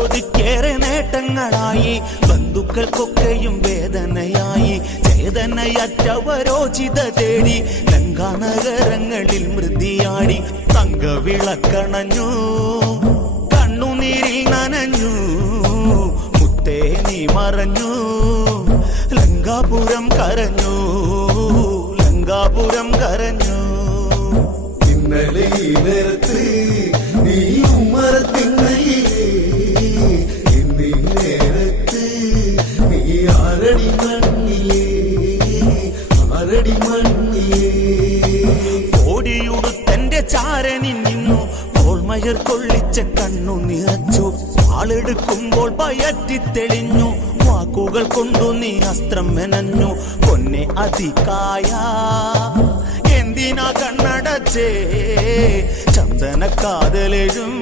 കൊതിക്കേറെ നേട്ടങ്ങളായി, ബന്ധുക്കൾക്കൊക്കെയും വേദനയായി. ചേതനയറ്റവരോ ചിത തേടി ലങ്കാനഗരങ്ങളിൽ മൃതിയാടി. തങ്കവിളക്കണഞ്ഞു, കണ്ണുനീരിൽ നനഞ്ഞു, മുത്തേ നീ മറഞ്ഞു. ലങ്കാപുരം കരഞ്ഞു, ലങ്കാപുരം കരഞ്ഞു. ഇന്നലെ ഈ നേരത്ത് നീ ഉമ്മറത്തിന്നയിലേ, ഇന്നീ നേരത്ത് നീ ആരടി മണ്ണിലേ, ആരടി മണ്ണിലേ. ഓടിയുടുത്തന്റെ ചാരനിൽ നിന്നു ഓൾമയർ കൊള്ളിച്ച കണ്ണു നിറച്ചു. ആളെടുക്കുമ്പോൾ പയറ്റി തെളിഞ്ഞു, വാക്കുകൾ കൊണ്ടു നീ അസ്ത്രം മെനഞ്ഞു. പൊന്നെ അതികായ എന്തിനാ കണ്ണടച്ചേ, ചന്ദന കാതലെഴും